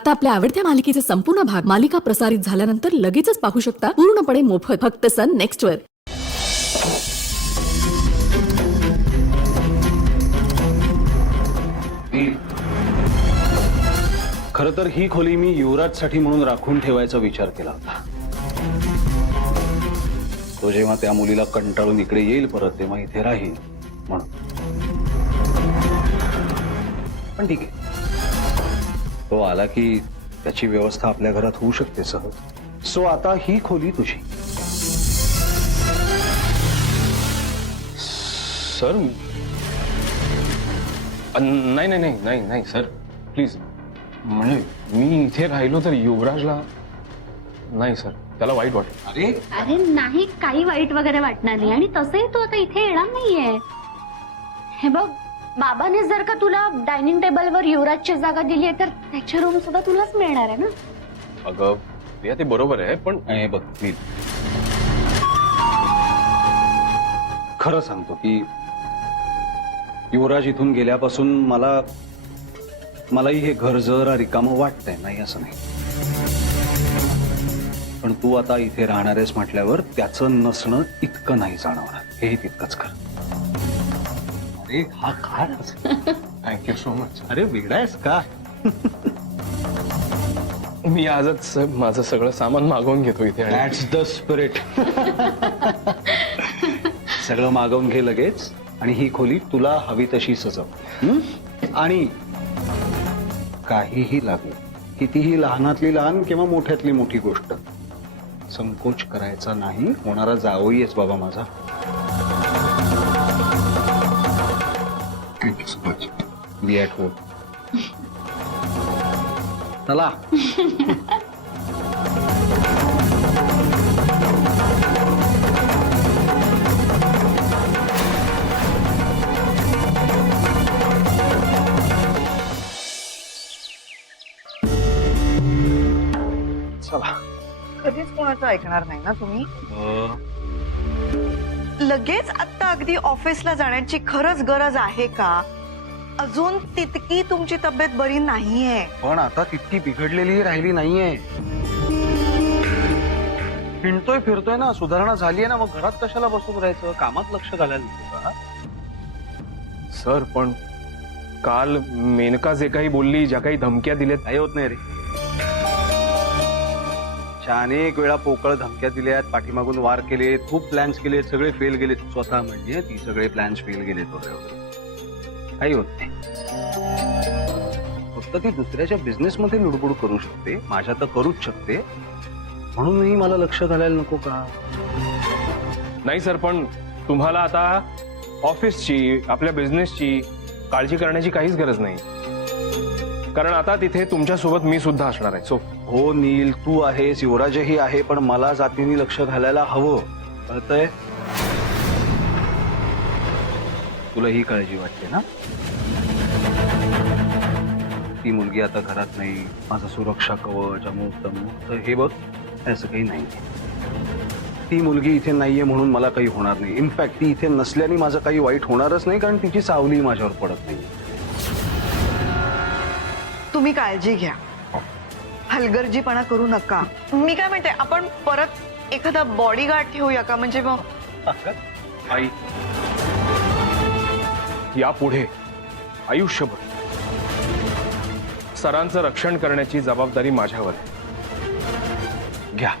आता आपल्या आवडत्या मालिकेचे संपूर्ण भाग मालिका प्रसारित झाल्यानंतर लगेचच पाहू शकता पूर्णपणे मोफत फक्त सन नेक्स्ट वर। खरं तर ही खोली मी युवराजसाठी म्हणून राखून ठेवायचा विचार केला होता। तो जेव्हा त्या मुलीला कंटाळून इकडे येईल परत तेव्हा इथे राहील म्हणून। पण ठीक आहे, तो आला की त्याची व्यवस्था आपल्या घरात होऊ शकते सहज। सो आता ही खोली तुझी। सर नाही नाही नाही नाही नाही सर प्लीज, म्हणजे मी इथे राहिलो तर युवराजला नाही सर, त्याला वाईट वाटेल। अरे अरे नाही, काही वाईट वगैरे वाटणार नाही। आणि तसंही तू आता इथे येणार नाहीये। हे बघ, बाबाने जर का तुला डायनिंग टेबलवर युवराजची जागा दिली आहे तर त्याची रूम सुद्धा तुलाच मिळणार आहे ना। अगं प्रिया, ते बरोबर आहे, पण हे बघ मी खरं सांगतो की युवराज इथून गेल्यापासून मलाही हे घर जरा रिकामं वाटतंय, नाही असं नाही। पण तू आता इथे राहणार आहेस म्हटल्यावर त्याचं नसणं इतकं नाही जाणवणार, हेही तितकंच कर। अरे हा काय थँक्यू सो मच। अरे वेगळा आहेस का? मी आजच माझं सगळं सामान मागवून घेतो इथे आणि दॅट्स द स्पिरिट। सगळं मागवून घे लगेच आणि ही खोली तुला हवी तशी सजव। आणि काहीही लागेल, कितीही लहानातली लहान किंवा मोठ्यातली मोठी गोष्ट, संकोच करायचा नाही। होणारा जावई आहेस बाबा माझा। Thank you so much. Be at home. चला चला। कधीच कोणाचं ऐकणार नाही ना तुम्ही? लगेच आता अगदी ऑफिसला जाण्याची खरंच गरज आहे का? अजून तितकी तुमची तब्येत बरी नाहीये। पण आता तितकी बिघडलेली राहिली नाहीये। हिंडतोय फिरतोय ना, सुधारणा झालीये ना, मग घरात कशाला बसून राहायचं? कामात लक्ष घालायला नको का? सर पण काल मेनका जे काही बोलली, ज्या काही धमक्या दिल्यात, काही होत नाही रे। अनेक वेळा पोकळ धमक्या दिल्यात, पाठीमागून वार केलेत, खूप प्लॅन्स केलेत, सगळे फेल गेलेत। स्वतः म्हणजे ती सगळे प्लॅन्स फेल गेलेत वगैरे, काही होत नाही। फक्त ती दुसऱ्याच्या बिझनेस मध्ये लुडबुड करू शकते, माझ्या तर करूच शकते, म्हणूनही मला लक्ष घालायला नको का? नाही सर, पण तुम्हाला आता ऑफिसची, आपल्या बिझनेसची काळजी करण्याची काहीच गरज नाही, कारण आता तिथे तुमच्यासोबत मी सुद्धा असणार आहे। सो हो नील, तू आहेस, युवराजही आहे, पण मला जातीने लक्ष घालायला हवं, कळतंय? तुला ही काळजी वाटते ना? ती मुलगी आता घरात नाही, माझा सुरक्षा कवच, अमुक तमुक, तर हे बघ असं काही नाही। ती मुलगी इथे नाहीये म्हणून मला काही होणार नाही। इनफॅक्ट ती इथे नसल्याने माझं काही वाईट होणारच नाही, कारण तिची सावली माझ्यावर पडत नाही। तुम्ही काळजी घ्या, हलगर्जीपणा करू नका। मी काय म्हणते, आपण परत एखादा बॉडीगार्ड ठेवूया का? म्हणजे मग आई, यापुढे आयुष्यभर सरांचं रक्षण करण्याची जबाबदारी माझ्यावर आहे। घ्या,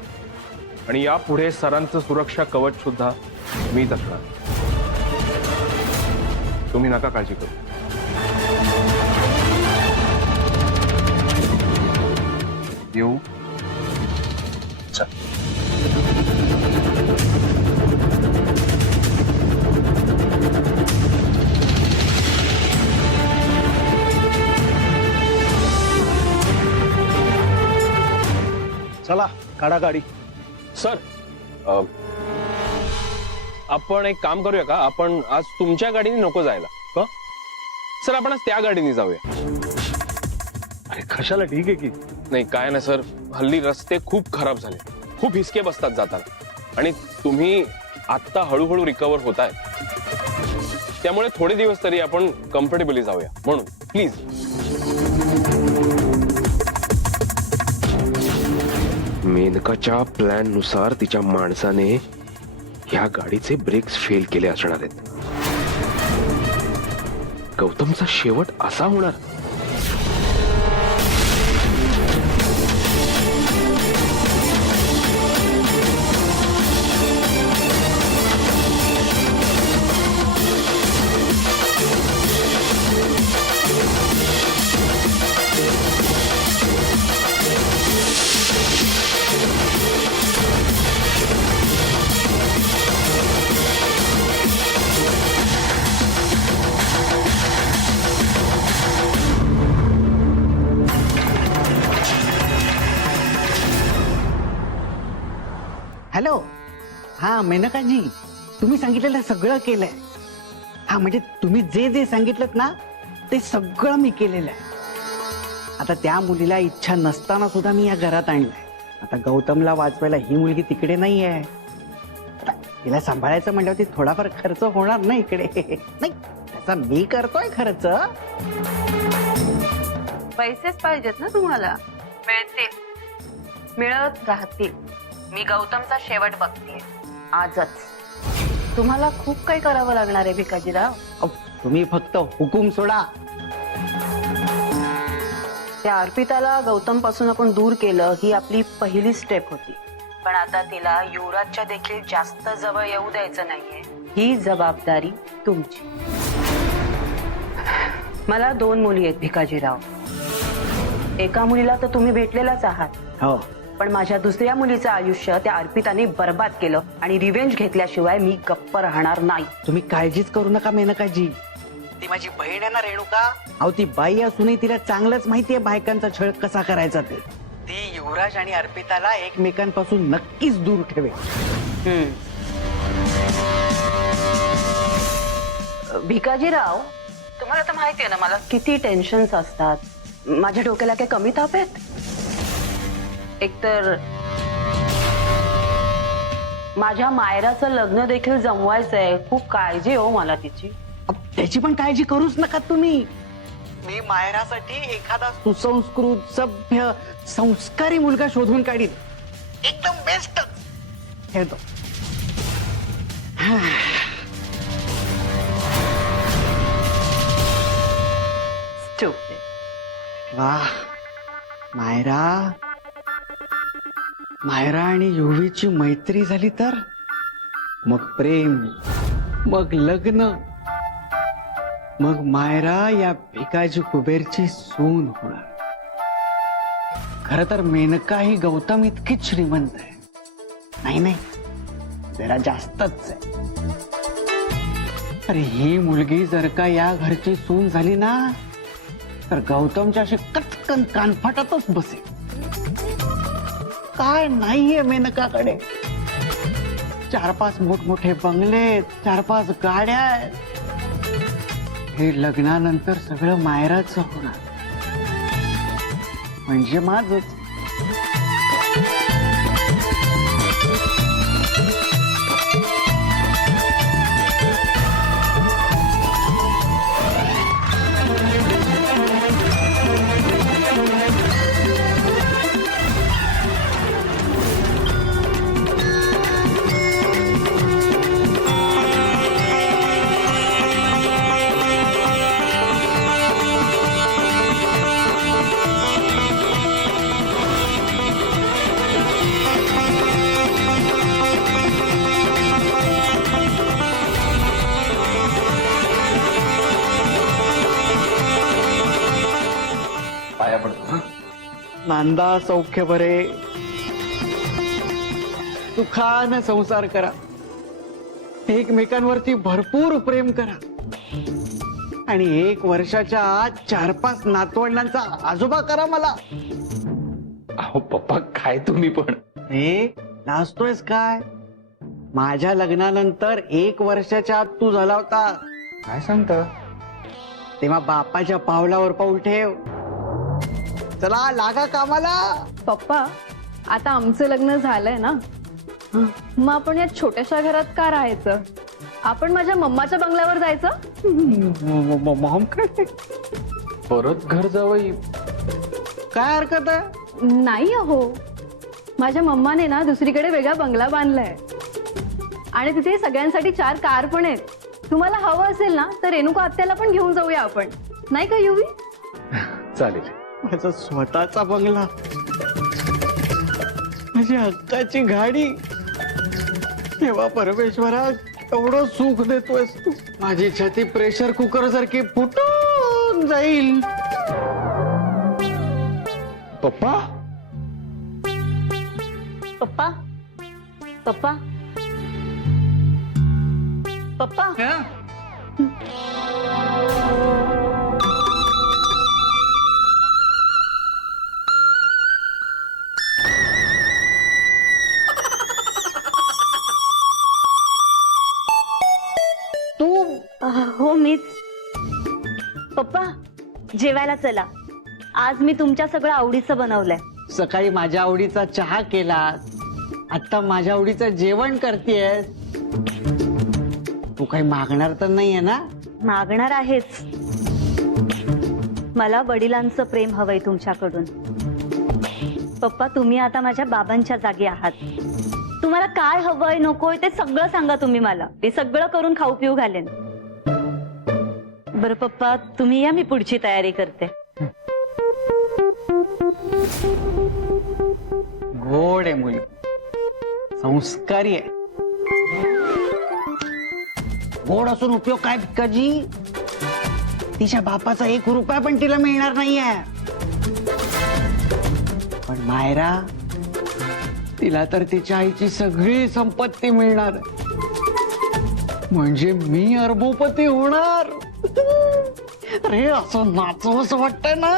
आणि यापुढे सरांचं सुरक्षा कवच सुद्धा मीच असणार, तुम्ही नका काळजी करू। येऊ? चल। चला काढा गाडी। सर, आपण एक काम करूया का? आपण आज तुमच्या गाडीने नको जायला का सर? आपण आज त्या गाडीने जाऊया। अरे कशाला? ठीक आहे की। नाही काय ना सर, हल्ली रस्ते खूप खराब झाले, खूप हिसके बसतात जाताना, आणि तुम्ही आत्ता हळूहळू रिकवर होताय, त्यामुळे थोडे दिवस तरी आपण कम्फर्टेबली जाऊया, म्हणून प्लीज। मेनकाच्या प्लॅन नुसार तिच्या माणसाने ह्या गाडीचे ब्रेक्स फेल केले असणार आहेत. गौतमचा शेवट असा होणार. हॅलो, हा मेनकाजी, तुम्ही सांगितलेलं सगळं केलंय. हा म्हणजे तुम्ही जे जे सांगितलं ना ते सगळं मी केलेलं आहे. आता त्या मुलीला इच्छा नसताना सुद्धा मी या घरात आणलंय. आता गौतमला वाचवायला ही मुलगी तिकडे नाही आहे. आता तिला सांभाळायचं म्हटल्यावरती थोडाफार खर्च होणार ना इकडे. नाही त्याचा मी करतोय खर्च. पैसेच पाहिजेत ना तुम्हाला? मिळतील, मिळत राहतील. मी गौतमचा शेवट बघतीये आजच. तुम्हाला खूप काही करावं लागणार आहे भिकाजीराव. अहो, तुम्ही फक्त हुकूम सोडा. त्या अर्पिताला गौतम पासून आपण दूर केलं ही आपली पहिली स्टेप होती. पण आता तिला युवराजच्या देखील जास्त जवळ येऊ द्यायचं नाहीये. ही जबाबदारी तुमची. मला 2 मुली आहेत भिकाजीराव. एका मुलीला तर तुम्ही भेटलेलाच आहात. हो, पण माझ्या दुसऱ्या मुलीचं आयुष्य त्या अर्पिताने बर्बाद केलं आणि रिव्हेंज घेतल्याशिवाय मी गप्प राहणार नाही. तुम्ही काळजीच करू नका मेनकाजी. ती माझी बहीण आहे ना रेणुका. अहो ती बाई असूनही तिला चांगलंच माहितीये बायकांचा छळ कसा करायचा ते. ती युवराज आणि अर्पिताला एकमेकांपासून नक्कीच दूर ठेवेल. भिकाजीराव, तुम्हाला तर माहितीये ना मला किती टेन्शन्स असतात. माझ्या डोक्याला काय कमी ताप आहेत? एकतर माझ्या मायराचं लग्न देखील जमवायचंय. खूप काळजी हो मला तिची. त्याची पण काळजी करूच नका तुम्ही. मी मायरासाठी एखादा सुसंस्कृत, सभ्य, संस्कारी मुलगा शोधून काढीन. एकदम बेस्ट ठेवतो. वाह, मायरा मायरा आणि युवीची मैत्री झाली तर मग प्रेम, मग लग्न, मग मायरा या भिकाजी कुबेरची सून होणार. खर तर मेनका ही गौतम इतकीच श्रीमंत आहे. नाही नाही, जरा जास्तच आहे. अरे ही मुलगी जर का या घरची सून झाली ना तर गौतमच्या अशी कटकन कानफाटातच बसेल. काय नाहीये मेनकाकडे. 4-5 मोठमोठे बंगले, 4-5 गाड्या. हे लग्नानंतर सगळं मायराचं होणार. म्हणजे माझंच. पाया पडतो. नांदा सौख्य बरे, सुखानं संसार करा. एकमेकांवरती भरपूर प्रेम करा. आणि 1 वर्षाच्या आत 4-5 नातवंडांचा आजोबा करा मला. अहो पप्पा, काय तुम्ही पण. हे लाजतोयस काय? माझ्या लग्नानंतर 1 वर्षाच्या आत तू झाला होता. काय सांगता? तेव्हा बापाच्या पावलावर पाऊल ठेव. चला लागा कामाला. पप्पा, आता आमचं लग्न झालंय ना, मग आपण या छोट्याशा घरात का राहायचं? आपण माझ्या मम्माच्या बंगल्यावर जायचं. मॉम काय परत घर जावई? काय हरकत आहे? नाही अहो, माझ्या मम्माने ना दुसरीकडे वेगळा बंगला बांधलाय आणि तिथे सगळ्यांसाठी 4 कार पण आहेत. तुम्हाला हवं असेल ना तर रेणुका आत्याला पण घेऊन जाऊया आपण, नाही का युवी? चालेल. माझा स्वतःचा बंगला, माझी हक्काची गाडी. तेव्हा परमेश्वरा एवढं सुख देतोयस तू, माझी छाती प्रेशर कुकर सारखी फुटून जाईल. पप्पा पप्पा पप्पा पप्पा तू हो मीच. पप्पा जेवायला चला, आज मी तुमच्या सगळं आवडीचं बनवलंय. सकाळी माझ्या आवडीचा चहा केलास, आता माझ्या आवडीचं जेवण करतेस. तू काही मागणार तर नाहीये ना? मागणार आहेच. मला वडिलांचं प्रेम हवंय तुमच्याकडून. पप्पा तुम्ही आता माझ्या बाबांच्या जागी आहात. तुम्हाला काय हवंय नकोय ते सगळं सांगा तुम्ही मला, ते सगळं करून खाऊ पिऊ घालेन. बरं पप्पा तुम्ही या, मी पुढची तयारी करते. गोड आहे मुली, संस्कारी आहे. गोड असून उपयोग काय भिक्काजी? तिच्या बापाचा 1 रुपया पण तिला मिळणार नाहीये. पण मायरा, तिला तर तिच्या आईची सगळी संपत्ती मिळणार. म्हणजे मी अरबोपती होणार. अरे असं नाचवं असं वाटतंय ना.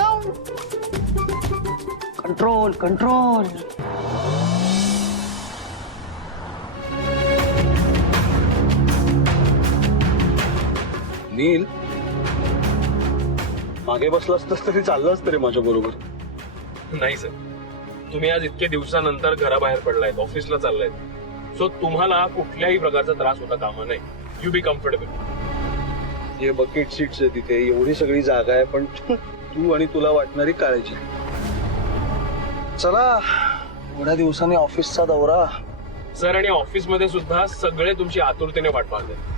Control control. नील, मागे बसला असतास तरी चाललं असतं रे माझ्या बरोबर. नाही सर, तुम्ही आज इतके दिवसानंतर घराबाहेर पडलायत, ऑफिसला चाललायत, सो तुम्हाला कुठल्याही प्रकारचा त्रास होता कामा नाही. You be comfortable. हे बकेट सीट्स आहे तिथे, एवढी सगळी जागा आहे, पण तू आणि तुला वाटणारी काळजी. चला, एवढ्या दिवसांनी ऑफिसचा दौरा. सर, आणि ऑफिसमध्ये सुद्धा सगळे तुमची आतुरतेने वाट पाहतात.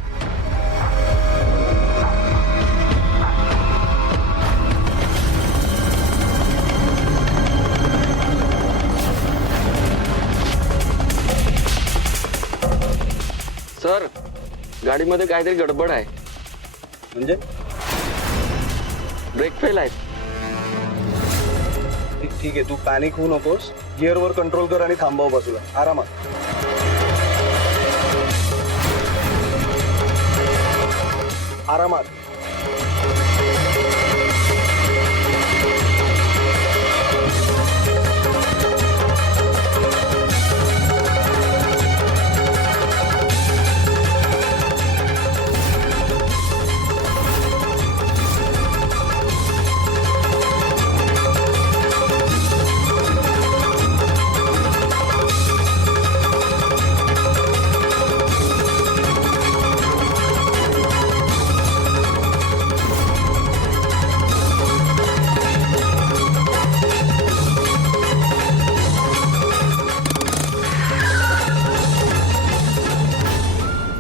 सर, गाडीमध्ये काहीतरी गडबड आहे. म्हणजे ब्रेक फेल आहे. ठीक आहे, तू पॅनिक होऊ नकोस. गिअरवर कंट्रोल कर आणि थांबव बाजूला, आरामात. आरामात.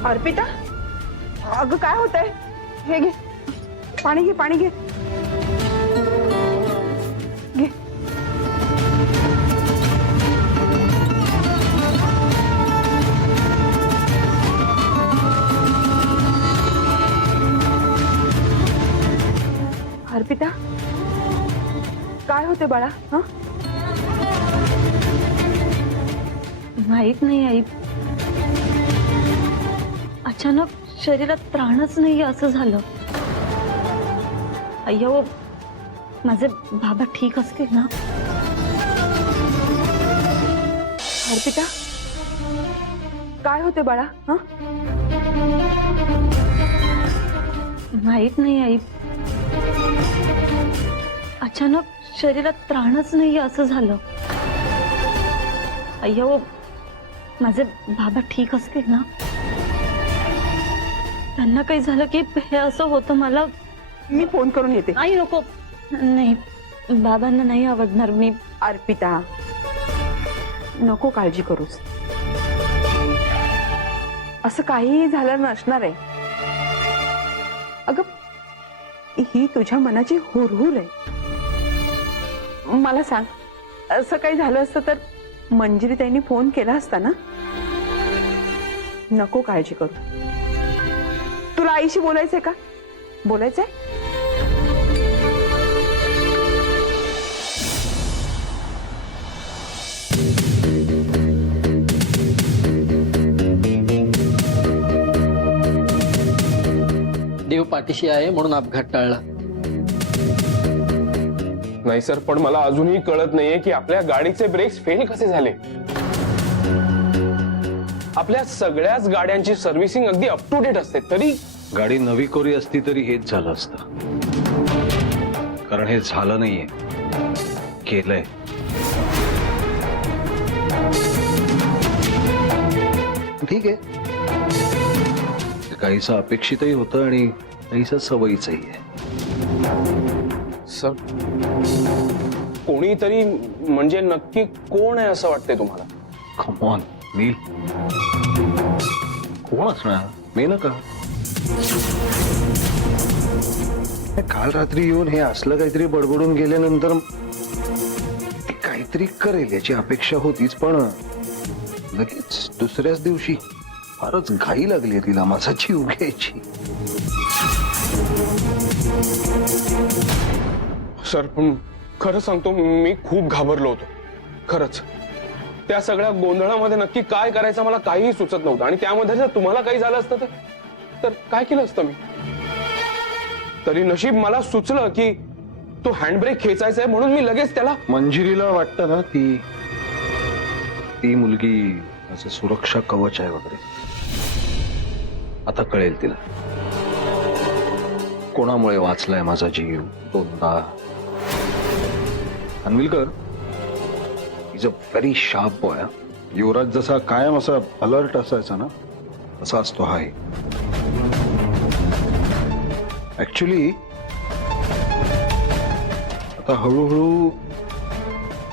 अर्पिता, अगं काय होतंय? हे घे पाणी, घे पाणी, घे घे. अर्पिता, काय होते बाळा? हा, माहित नाही आई, अचानक शरीरात प्राणच नाही असं झालं. अय्यो, माझे बाबा ठीक असतील ना? अर्पिता, काय होते बाळा? हा, माहित नाही आई, अचानक शरीरात प्राणच नाही असं झालं. अय्यो, माझे बाबा ठीक असतील ना? त्यांना काही झालं की हे असं होतं मला. मी फोन करून येते. आई नको, नाही, बाबांना नाही आवडणार. मी अर्पिता, नको काळजी करूस. असं काहीही झालं नसणार आहे. अगं ही तुझ्या मनाची हुरहुर आहे. मला सांग, असं काही झालं असतं तर मंजिरी त्यांनी फोन केला असता ना. नको काळजी करू. तुला आईशी बोलायचंय का? बोलायचंय? देव पाठीशी आहे म्हणून अपघात टाळला. नाही सर, पण मला अजूनही कळत नाहीये की आपल्या गाडीचे ब्रेक्स फेल कसे झाले. आपल्या सगळ्याच गाड्यांची सर्व्हिसिंग अगदी अप टू डेट असते, तरी गाडी नवी कोरी असती तरी हेच झालं असतं. कारण हे झालं नाहीये, केलंय. ठीक आहे, काहीसं अपेक्षितही होतं आणि काहीसं सवयीचंही आहे. सर, कोणीतरी म्हणजे नक्की कोण आहे असं वाटतंय तुम्हाला? कम ऑन नील, कोण असणार? मेनका. काल रात्री येऊन हे असलं काहीतरी बडबडून गेल्यानंतर ती काहीतरी करेल याची अपेक्षा होतीच, पण लगेच दुसऱ्याच दिवशी फारच घाई लागली तिला माझा जीव घ्यायची. सर, पण खरं सांगतो, मी खूप घाबरलो होतो. खरंच त्या सगळ्या गोंधळामध्ये नक्की काय करायचं मला काहीही सुचत नव्हतं. आणि त्यामध्ये जर तुम्हाला काही झालं असतं तर काय केलं असतं मी? तरी नशीब मला सुचलं की तो हँडब्रेक खेचायचा आहे, म्हणून मी लगेच त्याला. मंजिरीला वाटतं ना ती मुलगी असं सुरक्षा कवच आहे वगैरे. आता कळेल तिला कोणामुळे वाचलाय माझा जीव दोनदा. Anvilkar is a very sharp boy. Yuvraj जसा कायम असा अलर्ट असायचा ना, तसा असतो हा. ऍक्च्युली आता हळूहळू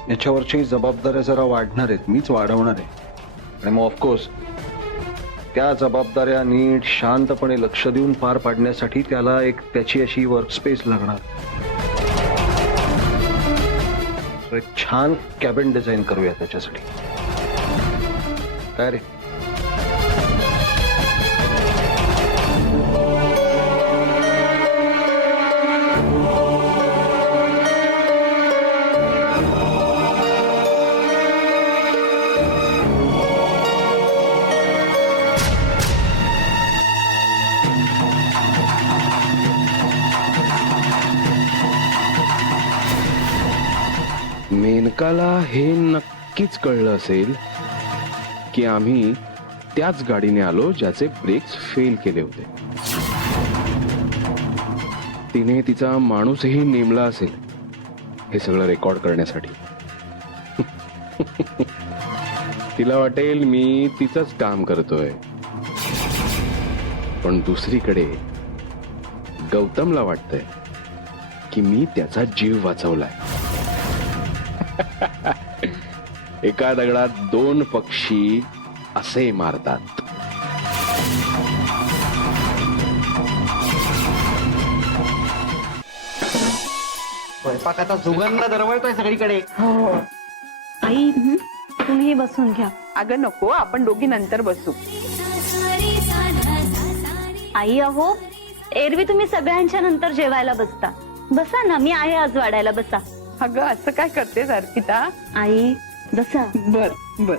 याच्यावरची जबाबदाऱ्या जरा वाढणार आहेत, मीच वाढवणार आहे. आणि मग ऑफकोर्स त्या जबाबदाऱ्या नीट शांतपणे लक्ष देऊन पार पाडण्यासाठी त्याला एक त्याची अशी वर्कस्पेस लागणार. एक छान कॅबिन डिझाईन करूया त्याच्यासाठी. काय रे? मेनकाला हे नक्कीच कळलं असेल की आम्ही त्याच गाडीने आलो ज्याचे ब्रेक्स फेल केले होते. तिने तिचा माणूसही नेमला असेल हे सगळं रेकॉर्ड करण्यासाठी. तिला वाटेल मी तिचंच काम करतोय, पण दुसरीकडे गौतमला वाटतंय की मी त्याचा जीव वाचवलाय. एका दगडात दोन पक्षी असे मारतात. स्वयंपाक आता सुगंध दरवळतोय सगळीकडे. आई तुम्ही बसून घ्या. अगं नको, आपण दोघी नंतर बसू. आई अहो, एरवी तुम्ही सगळ्यांच्या नंतर जेवायला बसता. बसा ना, मी आहे आज वाढायला. बसा. अगं असं काय करतेस अर्पिता? आई बसा. बर बर.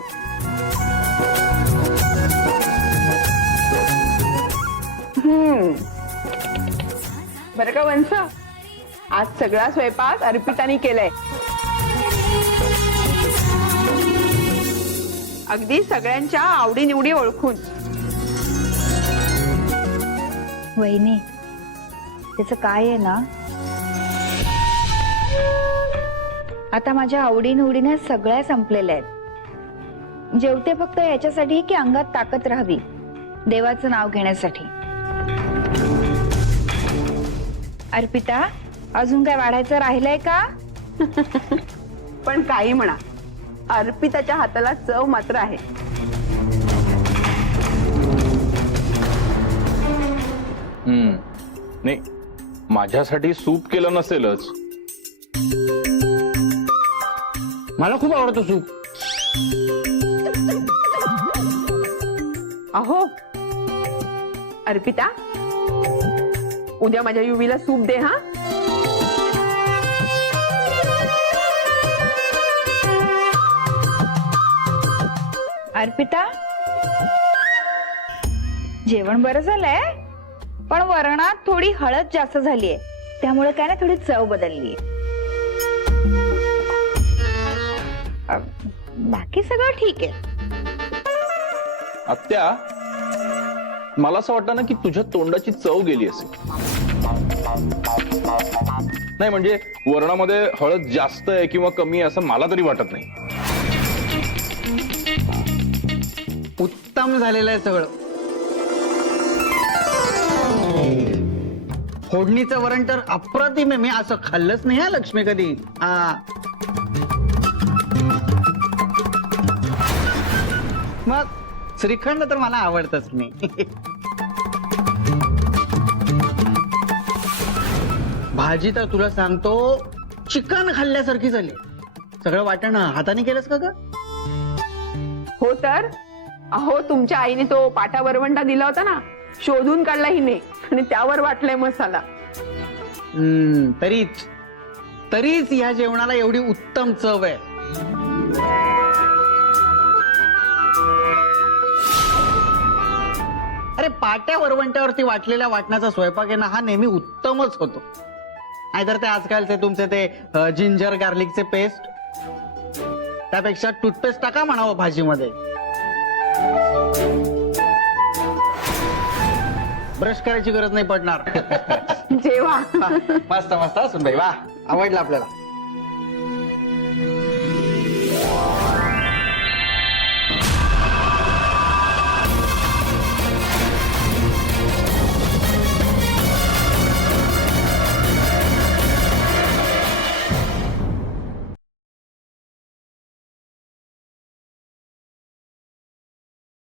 बरं का वंश, आज सगळा स्वयंपाक अर्पिताने केलाय. अगदी सगळ्यांच्या आवडीनिवडी ओळखून. वहिनी, त्याचं काय आहे ना, आता माझ्या आवडीनिवडीने सगळ्या संपलेल्या आहेत. जेवते फक्त याच्यासाठी की अंगात ताकद राहावी, देवाचं नाव घेण्यासाठी. अर्पिता, अजून काय वाढायचं राहिलंय का? पण काही म्हणा, अर्पिताच्या हाताला चव मात्र आहे. नाही, माझ्यासाठी सूप केलं नसेलच. मला खूप आवडतं सूप. अहो अर्पिता, उद्या माझ्या युवीला सूप दे हा. अर्पिता, जेवण बरं झालंय, पण वरणात थोडी हळद जास्त झालीये, त्यामुळे काय ना थोडी चव बदललीये. बाकी सगळं ठीक आहे. आत्या, मला असं वाटतं ना की तुझ्या तोंडाची चव गेली असेल. नाही म्हणजे वरणामध्ये हळद जास्त आहे किंवा कमी आहे असं मला तरी वाटत नाही. उत्तम झालेलं आहे सगळं. फोडणीचं वरण तर अप्रतिम आहे. मी असं खाल्लंच नाही हा लक्ष्मी कधी. हा मग श्रीखंड तर मला आवडतच नाही. भाजी तर तुला सांगतो चिकन खाल्ल्यासारखी झाली. सगळं वाटण हाताने केलंस का ग? हो तर. अहो तुमच्या आईने तो पाटा वरवंटा दिला होता ना, शोधून काढला हिने आणि त्यावर वाटलाय मसाला. तरीच या जेवणाला एवढी उत्तम चव आहे. अरे पाट्या वरवंट्यावरती वाटलेल्या वाटणाचा स्वयंपाक आहे ना, हा नेहमी उत्तमच होतो. नाहीतर ते आजकालचे तुमचे ते जिंजर गार्लिकचे पेस्ट, त्यापेक्षा टूथपेस्ट टाका म्हणावं भाजीमध्ये. ब्रश करायची गरज नाही पडणार. जेवा. मस्त मस्त सुनबाई, वा आवडलं आपल्याला.